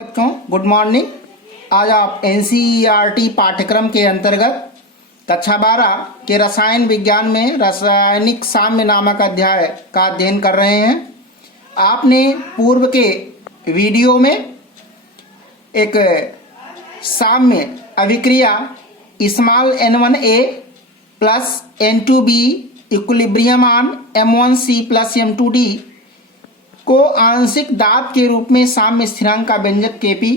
बच्चों good morning. आज आप एनसीईआरटी पाठ्यक्रम के अंतर्गत कक्षा 12 के रसायन विज्ञान में रासायनिक साम्य नामक अध्याय का अध्ययन कर रहे हैं। आपने पूर्व के वीडियो में एक साम्य अभिक्रिया small n1a plus n2b equilibrium on m1c plus m2d को आंशिक दाब के रूप में साम्य स्थिरांक का व्यंजक Kp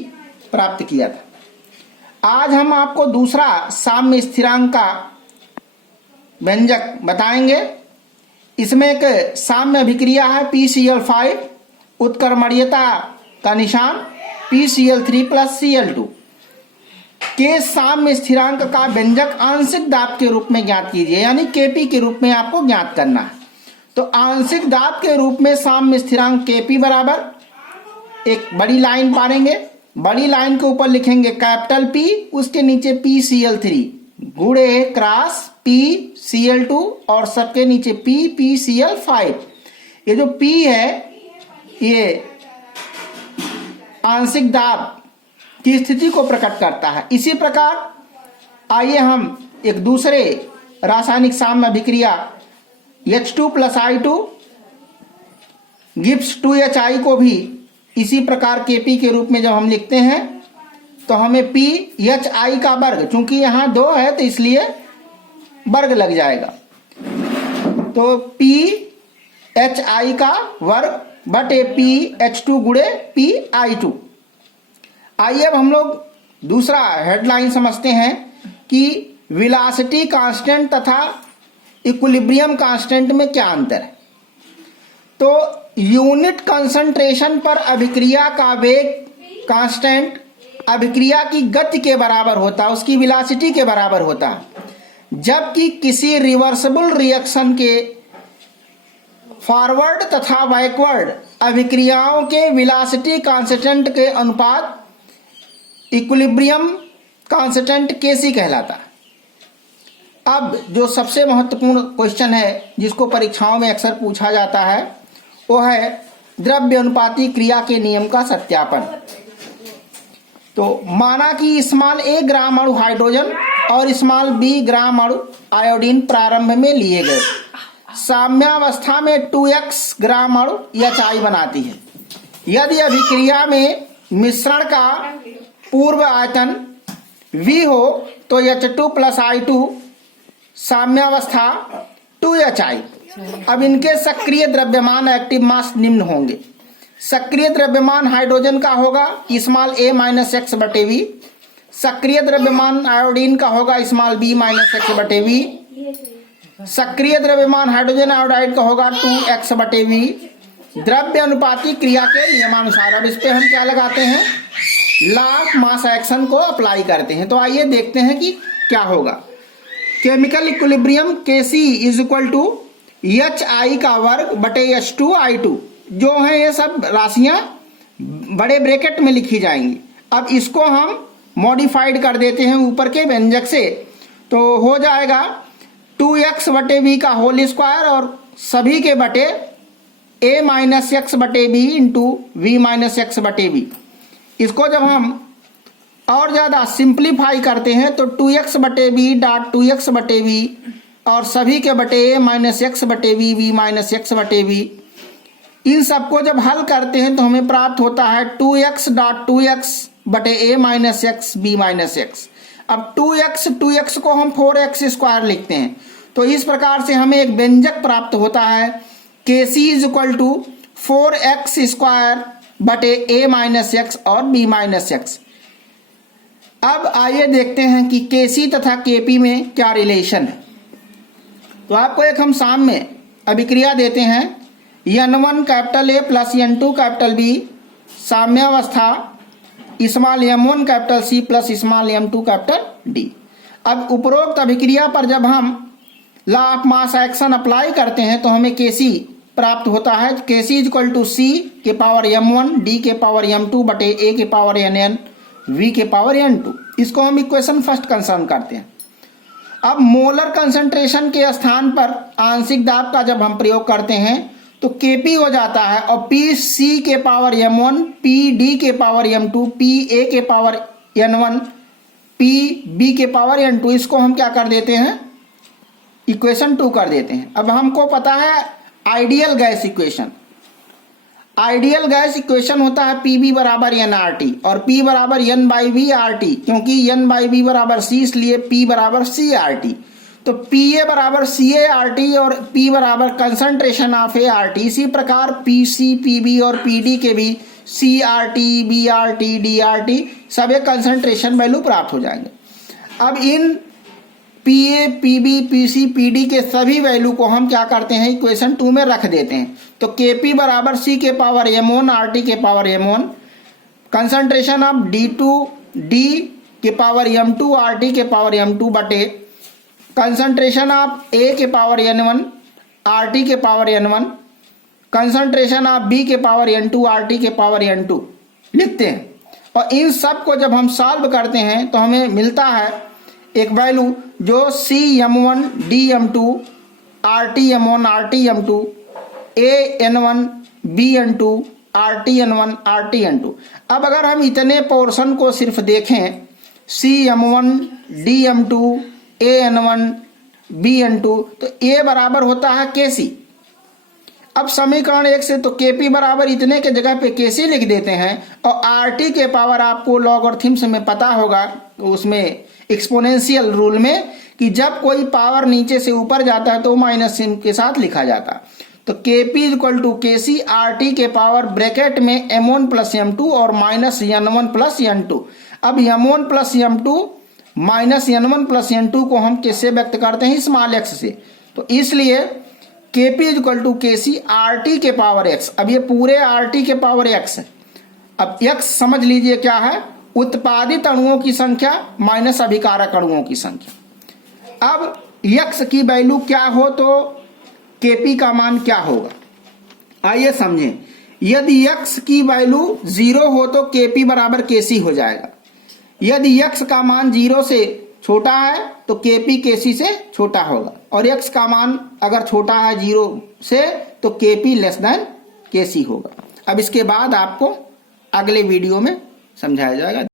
प्राप्त किया था। आज हम आपको दूसरा साम्य स्थिरांक का व्यंजक बताएंगे। इसमें एक साम्य अभिक्रिया है PCl5, उत्क्रमणीयता का निशान PCl3 प्लस Cl2 के साम्य स्थिरांक का व्यंजक आंशिक दाब के रूप में ज्ञात कीजिए, यानी Kp के रूप में आपको ज्ञात करना है। तो आंशिक दाब के रूप में साम्य स्थिरांक Kp बराबर एक बड़ी लाइन पारेंगे, बड़ी लाइन के ऊपर लिखेंगे कैपिटल P, उसके नीचे PCl3 गुणे क्रॉस PCl2 और सबके नीचे PCl5। ये जो P है ये आंशिक दाब की स्थिति को प्रकट करता है। इसी प्रकार आइए हम एक दूसरे रासायनिक साम्य अभिक्रिया H2 plus I2 gives 2HI को भी इसी प्रकार Kp के रूप में जब हम लिखते हैं तो हमें PHI का वर्ग, चूंकि यहाँ 2 है तो इसलिए वर्ग लग जाएगा, तो PHI का वर्ग बटे PH2 गुणे PI2। आइए अब हम लोग दूसरा हेडलाइन समझते हैं कि वेलोसिटी कांस्टेंट तथा इक्विलिब्रियम कांस्टेंट में क्या अंतर है। तो यूनिट कंसंट्रेशन पर अभिक्रिया का वेग कांस्टेंट अभिक्रिया की गति के बराबर होता है, उसकी वेलोसिटी के बराबर होता है, जबकि किसी रिवर्सिबल रिएक्शन के फॉरवर्ड तथा बैकवर्ड अभिक्रियाओं के वेलोसिटी कांस्टेंट के अनुपात इक्विलिब्रियम कांस्टेंट Kc कहलाता है। अब जो सबसे महत्वपूर्ण क्वेश्चन है जिसको परीक्षाओं में अक्सर पूछा जाता है वो है द्रव्य अनुपाती क्रिया के नियम का सत्यापन। तो माना कि स्मॉल a ग्राम अणु हाइड्रोजन और स्मॉल b ग्राम अणु आयोडीन प्रारंभ में लिए गए, साम्यावस्था में 2x ग्राम अणु HI बनाती है। यदि अभिक्रिया में मिश्रण का पूर्व आयतन V हो तो H2 प्लस I2 साम्यावस्था 2HI। अब इनके सक्रिय द्रव्यमान एक्टिव मास निम्न होंगे। सक्रिय द्रव्यमान हाइड्रोजन का होगा स्मॉल a माइनस एक्स बटे वी, सक्रिय द्रव्यमान आयोडीन का होगा स्मॉल b माइनस एक्स बटे वी, सक्रिय द्रव्यमान हाइड्रोजन आयोडाइड का होगा 2x बटे वी, द्रव्य अनुपाती क्रिया के नियमानुसार। अब इस पे हम क्या लगाते हैं, लॉ ऑफ मास एक्शन को अप्लाई करते हैं। तो आइए देखते हैं कि क्या होगा। Chemical equilibrium Kc is equal to HI का वर्ग बटे H2I2, जो है ये सब राशियां बड़े ब्रैकेट में लिखी जाएंगी। अब इसको हम मॉडिफाइड कर देते हैं ऊपर के व्यंजक से, तो हो जाएगा 2x बटे v का होल स्क्वायर और सभी के बटे a माइनस एक्स बटे b into V minus x बटे b। इसको जब हम और ज़्यादा सिंप्लीफाई करते हैं तो 2x बटे वी डॉट 2x बटे वी और सभी के बटे a माइनस एक्स बटे वी माइनस एक्स बटे वी, इन सबको जब हल करते हैं तो हमें प्राप्त होता है 2x डॉट 2x बटे a minus x b minus x. अब 2x को हम 4x स्क्वायर लिखते हैं, तो इस प्रकार से हमें एक व्यंजक प्राप्त होता है Kc is equal to 4x square बटे a माइनस एक्स और b माइनस एक्स। अब आइए देखते हैं कि Kc तथा Kp में क्या रिलेशन है। तो आपको एक हम साम्य अभिक्रिया देते हैं N1 capital A plus N2 capital B साम्यावस्था small m1 capital C plus small m2 capital D। अब उपरोक्त अभिक्रिया पर जब हम law of mass action apply करते हैं तो हमें Kc प्राप्त होता है। Kc is equal to C के पावर m1 D के पावर m2 बटे A के पावर nn V के पावर n2। इसको हम इक्वेशन फर्स्ट कंसर्न करते हैं। अब मोलर कंसंट्रेशन के स्थान पर आंशिक दाब का जब हम प्रयोग करते हैं तो Kp हो जाता है और Pc के पावर m1, Pd के पावर m2, Pa के पावर n1, Pb के पावर n2, इसको हम क्या कर देते हैं, इक्वेशन 2 कर देते हैं। अब हमको पता है ideal gas equation. Ideal gas equation होता है Pb बराबर nRT और P बराबर n बाई वी RT, क्योंकि n बाई वी बराबर C, इसलिए P बराबर CRT। तो Pa बराबर CART और P बराबर कंसंट्रेशन ऑफ ART। इसी प्रकार PC, PB और PD के भी CRT, BRT, DRT सब एक कंसंट्रेशन वैल्यू प्राप्त हो जाएंगे। अब इन PA, PB, PC, PD के सभी वैल्यू को हम क्या करते हैं, इक्वेशन 2 में रख देते हैं। तो Kp बराबर C के पावर m1, RT के power m1, concentration of D2, D के पावर m2, RT के पावर m2 बटे कंसंट्रेशन ऑफ A के पावर n1, RT के power n1, concentration of B के पावर n2, RT के पावर n2 लिखते हैं। और इन सब को जब हम सॉल्व करते हैं तो हमें मिलता है एक वैल्यू जो CM1, DM2, RTM1, RTM2, AN1, BN2, RTN1, RTN2। अब अगर हम इतने पोर्शन को सिर्फ देखें, CM1, DM2, AN1, BN2, तो A बराबर होता है Kc। अब समीकरण 1 से तो Kp बराबर इतने के जगह पे Kc लिख देते हैं और RT के पावर आपको लॉगरिथम्स में पता होगा, उसमें एक्सपोनेंशियल रूल में, कि जब कोई पावर नीचे से ऊपर जाता है तो माइनस चिन्ह के साथ लिखा जाता है। तो Kp equal to Kc RT के पावर ब्रैकेट में m1 प्लस m2 और माइनस n1 प्लस n2। अब m1 plus m2 minus n1 plus n2 को हम किससे व्यक्त करते हैं, स्मॉल x से। तो इसलिए Kp equal to Kc RT के पावर x। अब ये पूरे RT के पावर x है। अब x समझ लीजिए क्या है, उत्पादित अणुओं की संख्या माइनस अभिकारक अणुओं की संख्या। अब x की वैल्यू क्या हो तो Kp का मान क्या होगा, आइए समझें। यदि x की वैल्यू 0 हो तो Kp बराबर Kc हो जाएगा। यदि x का मान 0 से छोटा है तो Kp Kc से छोटा होगा, और x का मान अगर छोटा है 0 से तो Kp लेस देन Kc होगा। अब इसके बाद आपको अगले वीडियो में समझाया जाएगा।